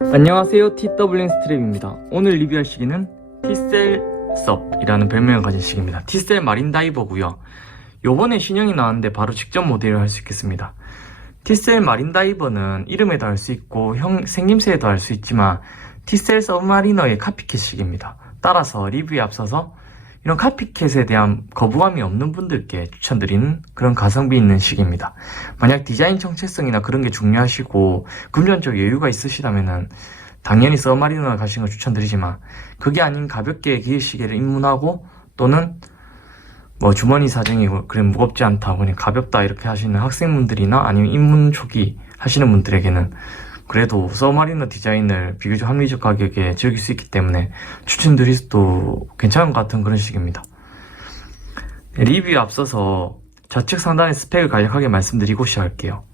안녕하세요, TWN 스트랩입니다. 오늘 리뷰할 시계는 티셀 섭이라는 별명을 가진 시계입니다. 티셀 마린 다이버고요. 요번에 신형이 나왔는데 바로 직접 모델을 할 수 있겠습니다. 티셀 마린 다이버는 이름에도 할 수 있고 생김새에도 할 수 있지만 티셀 서브마리너의 카피캣 시계입니다. 따라서 리뷰에 앞서서 이런 카피캣에 대한 거부감이 없는 분들께 추천드리는 그런 가성비 있는 시계입니다. 만약 디자인 정체성이나 그런 게 중요하시고 금전적 여유가 있으시다면은 당연히 서브마리너 가시는 걸 추천드리지만 그게 아닌 가볍게 기계 시계를 입문하고 또는 뭐 주머니 사정이 그래 무겁지 않다 그냥 가볍다 이렇게 하시는 학생분들이나 아니면 입문 초기 하시는 분들에게는 그래도 서브마리너 디자인을 비교적 합리적 가격에 즐길 수 있기 때문에 추천드리도 괜찮은 것 같은 그런 시계입니다. 리뷰에 앞서서 좌측 상단의 스펙을 간략하게 말씀드리고 시작할게요.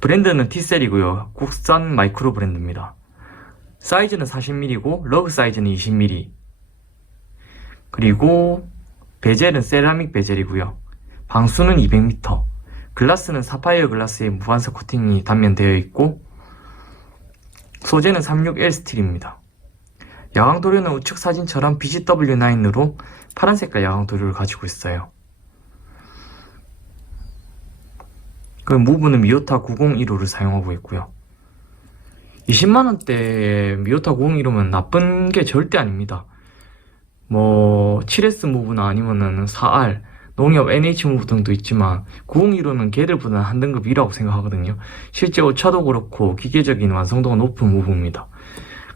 브랜드는 티셀이고요. 국산 마이크로 브랜드입니다. 사이즈는 40mm고 러그 사이즈는 20mm. 그리고 베젤은 세라믹 베젤이고요. 방수는 200m. 글라스는 사파이어 글라스에 무반사 코팅이 단면되어 있고 소재는 36L 스틸입니다. 야광 도료는 우측 사진처럼 BGW9으로 파란 색깔 야광 도료를 가지고 있어요. 그 무브는 미오타 901호를 사용하고 있고요. 20만원대에 미오타 901호면 나쁜 게 절대 아닙니다. 뭐 7S 무브나 아니면은 4R 농협 NH 무브 등도 있지만 901호는 걔들보다는 한 등급 위라고 생각하거든요. 실제 오차도 그렇고 기계적인 완성도가 높은 무브입니다.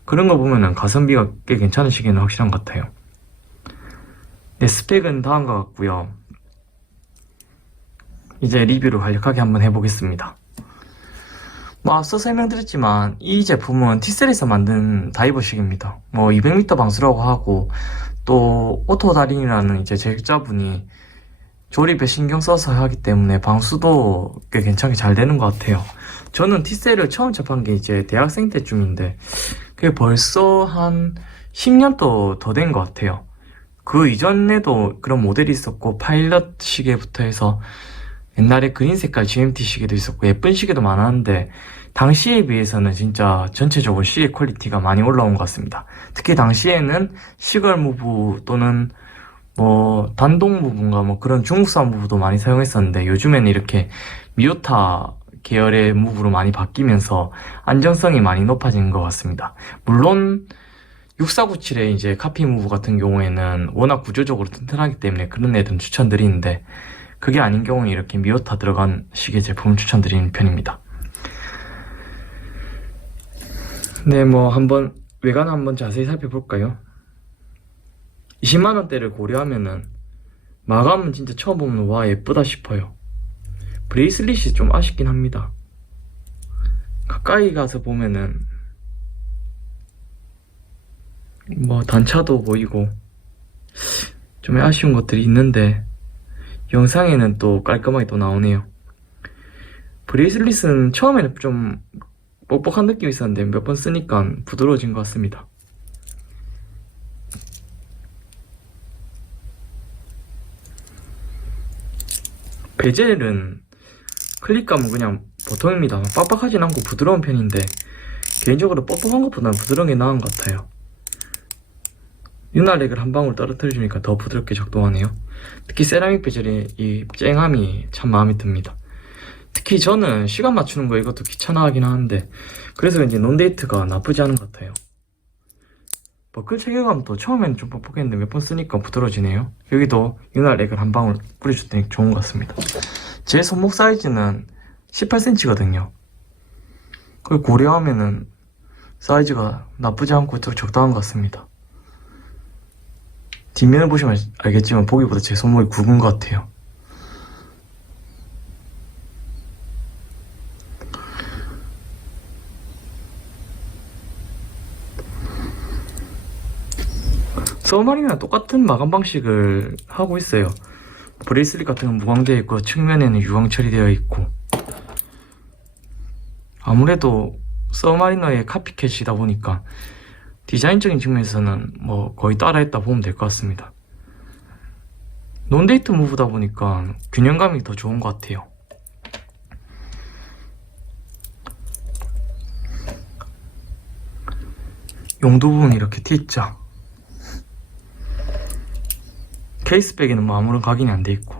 그런 거 보면은 가성비가 꽤 괜찮은 시계는 확실한 것 같아요. 네, 스펙은 다음과 같고요. 이제 리뷰를 간략하게 한번 해보겠습니다. 뭐 앞서 설명드렸지만 이 제품은 티셀에서 만든 다이버식입니다. 뭐 200m 방수라고 하고 또 오토다린이라는 이제 제작자분이 조립에 신경 써서 하기 때문에 방수도 꽤 괜찮게 잘 되는 것 같아요. 저는 티셀을 처음 접한 게 이제 대학생 때쯤인데 그게 벌써 한 10년 더 된 것 같아요. 그 이전에도 그런 모델이 있었고 파일럿 시계부터 해서 옛날에 그린 색깔 GMT 시계도 있었고 예쁜 시계도 많았는데 당시에 비해서는 진짜 전체적으로 시계 퀄리티가 많이 올라온 것 같습니다. 특히 당시에는 시걸 무브 또는 뭐 단독 무브인가 뭐 그런 중국산 무브도 많이 사용했었는데 요즘에는 이렇게 미오타 계열의 무브로 많이 바뀌면서 안정성이 많이 높아진 것 같습니다. 물론 6497의 이제 카피 무브 같은 경우에는 워낙 구조적으로 튼튼하기 때문에 그런 애들은 추천드리는데 그게 아닌 경우는 이렇게 미오타 들어간 시계 제품을 추천드리는 편입니다. 네, 뭐 한번 외관 한번 자세히 살펴볼까요? 20만원대를 고려하면은 마감은 진짜 처음 보면 와 예쁘다 싶어요. 브레이슬릿이 좀 아쉽긴 합니다. 가까이 가서 보면은 뭐 단차도 보이고 좀 아쉬운 것들이 있는데 영상에는 또 깔끔하게 또 나오네요. 브레이슬릿은 처음에는 좀 뻑뻑한 느낌이 있었는데 몇 번 쓰니까 부드러워진 것 같습니다. 베젤은 클릭감은 그냥 보통입니다. 빡빡하진 않고 부드러운 편인데 개인적으로 뻑뻑한 것보다는 부드러운 게 나은 것 같아요. 윤활렉을 한 방울 떨어뜨려주니까 더 부드럽게 작동하네요. 특히 세라믹 베젤의 이 쨍함이 참 마음에 듭니다. 특히 저는 시간 맞추는 거 이것도 귀찮아하긴 하는데 그래서 이제 논데이트가 나쁘지 않은 것 같아요. 버클 체결감도 처음에는 좀 뻑뻑했는데 몇 번 쓰니까 부드러워지네요. 여기도 윤활액을 한 방울 뿌려줬더니 좋은 것 같습니다. 제 손목 사이즈는 18cm거든요. 그걸 고려하면은 사이즈가 나쁘지 않고 적당한 것 같습니다. 뒷면을 보시면 알겠지만 보기보다 제 손목이 굵은 것 같아요. 서브마린이랑 똑같은 마감 방식을 하고 있어요. 브레이슬릿 같은 건 무광되어 있고 측면에는 유광 처리되어 있고 아무래도 서브마리너의 카피캣이다 보니까 디자인적인 측면에서는 뭐 거의 따라했다 보면 될 것 같습니다. 논데이트 무브다 보니까 균형감이 더 좋은 것 같아요. 용도 부분 이렇게 T자. 케이스백에는 뭐 아무런 각인이 안 돼 있고,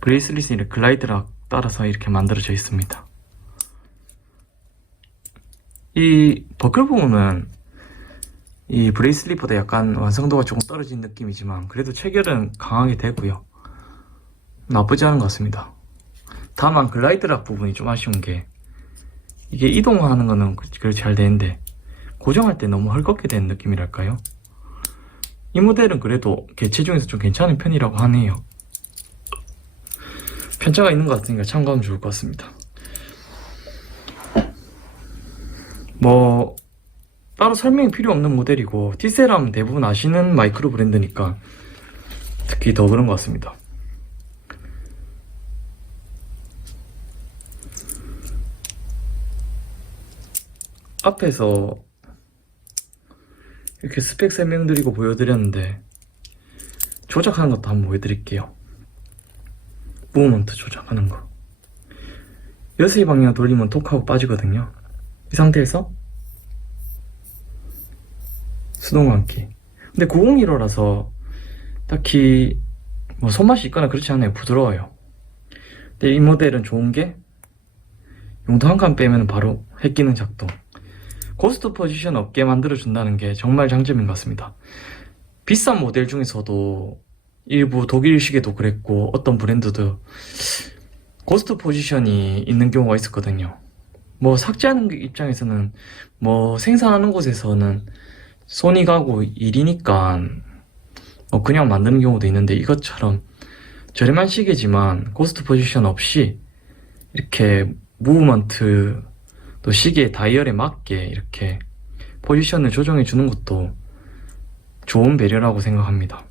브레이슬릿은 이렇게 글라이드락 따라서 이렇게 만들어져 있습니다. 이 버클 부분은 이 브레이슬릿보다 약간 완성도가 조금 떨어진 느낌이지만 그래도 체결은 강하게 되고요. 나쁘지 않은 것 같습니다. 다만 글라이드락 부분이 좀 아쉬운 게, 이게 이동하는 거는 그렇게 잘 되는데 고정할 때 너무 헐겁게 되는 느낌이랄까요? 이 모델은 그래도 개체 중에서 좀 괜찮은 편이라고 하네요. 편차가 있는 것 같으니까 참고하면 좋을 것 같습니다. 뭐 따로 설명이 필요 없는 모델이고, T셀하면 대부분 아시는 마이크로 브랜드니까 특히 더 그런 것 같습니다. 앞에서 이렇게 스펙 설명드리고 보여드렸는데 조작하는 것도 한번 보여드릴게요. 무브먼트 조작하는 거. 여수의 방향 돌리면 톡하고 빠지거든요. 이 상태에서 수동 감기. 근데 901호라서 딱히 뭐 손맛이 있거나 그렇지 않아요. 부드러워요. 근데 이 모델은 좋은 게 용도 한 칸 빼면 바로 핵기능 작동. 고스트 포지션 없게 만들어준다는 게 정말 장점인 것 같습니다. 비싼 모델 중에서도 일부 독일식에도 그랬고 어떤 브랜드도 고스트 포지션이 있는 경우가 있었거든요. 뭐 삭제하는 입장에서는, 뭐 생산하는 곳에서는 손이 가고 일이니까 뭐 그냥 만드는 경우도 있는데, 이것처럼 저렴한 시계지만 고스트 포지션 없이 이렇게 무브먼트 또 시계 다이얼에 맞게 이렇게 포지션을 조정해 주는 것도 좋은 배려라고 생각합니다.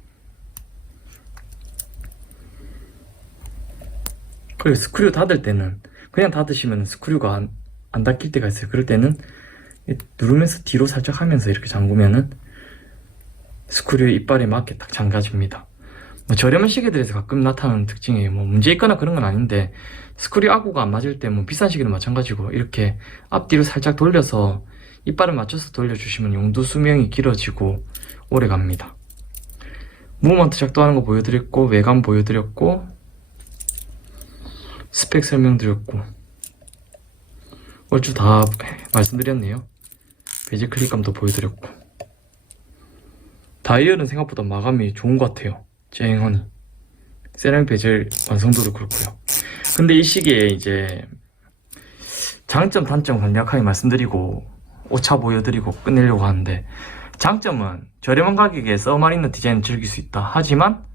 그리고 스크류 닫을 때는 그냥 닫으시면 스크류가 안 닫힐 때가 있어요. 그럴 때는 누르면서 뒤로 살짝 하면서 이렇게 잠그면은 스크류의 이빨에 맞게 딱 잠가집니다. 뭐 저렴한 시계들에서 가끔 나타나는 특징이에요. 뭐 문제 있거나 그런 건 아닌데, 스크류 아구가 안 맞을 때 뭐 비싼 시계도 마찬가지고 이렇게 앞뒤로 살짝 돌려서 이빨을 맞춰서 돌려주시면 용도 수명이 길어지고 오래 갑니다. 무브먼트 작동하는 거 보여드렸고, 외관 보여드렸고, 스펙 설명드렸고, 얼추 다 말씀드렸네요. 베젤 클릭감도 보여드렸고, 다이얼은 생각보다 마감이 좋은 것 같아요. 쨍하니 세라믹 베젤 완성도도 그렇고요. 근데 이 시계에 이제 장점 단점 간략하게 말씀드리고 오차 보여드리고 끝내려고 하는데, 장점은 저렴한 가격에 서마리너 디자인을 즐길 수 있다. 하지만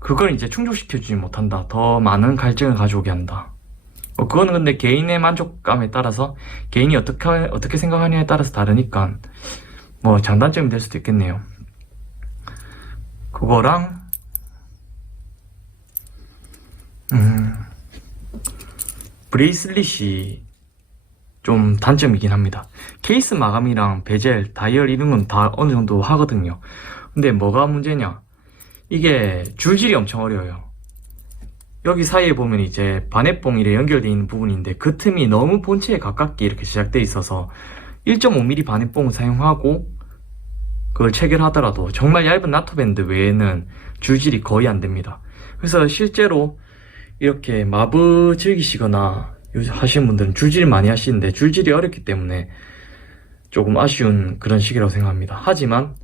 그걸 이제 충족시켜주지 못한다. 더 많은 갈증을 가져오게 한다. 그거는 근데 개인의 만족감에 따라서, 개인이 어떻게 생각하냐에 따라서 다르니까 뭐 장단점이 될 수도 있겠네요. 그거랑 브레이슬릿이 좀 단점이긴 합니다. 케이스 마감이랑 베젤, 다이얼 이런 건 다 어느 정도 하거든요. 근데 뭐가 문제냐, 이게 줄질이 엄청 어려워요. 여기 사이에 보면 이제 반해뽕 이래 연결되어 있는 부분인데, 그 틈이 너무 본체에 가깝게 이렇게 제작되어 있어서 1.5mm 반해뽕을 사용하고 그걸 체결하더라도 정말 얇은 나토밴드 외에는 줄질이 거의 안 됩니다. 그래서 실제로 이렇게 마브 즐기시거나 하시는 분들은 줄질 많이 하시는데, 줄질이 어렵기 때문에 조금 아쉬운 그런 시기라고 생각합니다. 하지만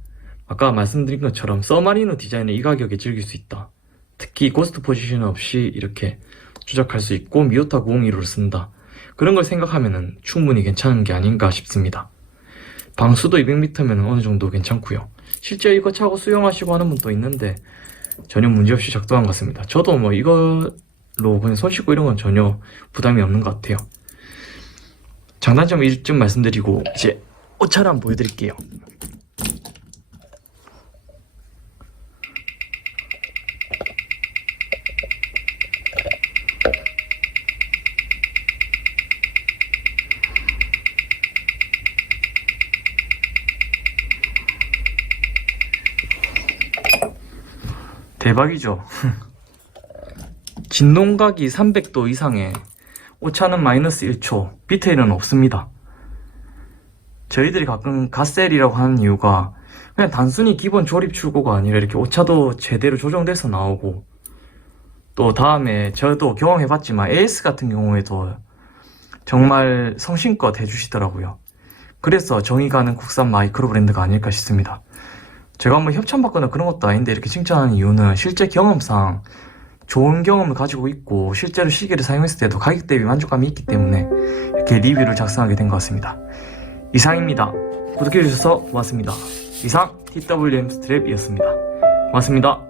아까 말씀드린 것처럼 서마리노 디자인을 이 가격에 즐길 수 있다. 특히 고스트 포지션 없이 이렇게 조작할 수 있고 미오타 901을 쓴다. 그런 걸 생각하면 충분히 괜찮은 게 아닌가 싶습니다. 방수도 200m면 어느 정도 괜찮고요. 실제 이거 차고 수영하시고 하는 분도 있는데 전혀 문제없이 작동한 것 같습니다. 저도 뭐 이걸로 그냥 손 씻고 이런 건 전혀 부담이 없는 것 같아요. 장단점 1점 말씀드리고 이제 옷차를 한번 보여드릴게요. 대박이죠. 진동각이 300도 이상에 오차는 마이너스 1초, 비트에는 없습니다. 저희들이 가끔 갓셀이라고 하는 이유가 그냥 단순히 기본 조립 출고가 아니라 이렇게 오차도 제대로 조정돼서 나오고, 또 다음에 저도 경험해봤지만 AS 같은 경우에도 정말 성심껏 해주시더라고요. 그래서 정이 가는 국산 마이크로 브랜드가 아닐까 싶습니다. 제가 뭐 협찬받거나 그런 것도 아닌데 이렇게 칭찬하는 이유는 실제 경험상 좋은 경험을 가지고 있고 실제로 시계를 사용했을 때도 가격 대비 만족감이 있기 때문에 이렇게 리뷰를 작성하게 된 것 같습니다. 이상입니다. 구독해주셔서 고맙습니다. 이상 TWM 스트랩이었습니다. 고맙습니다.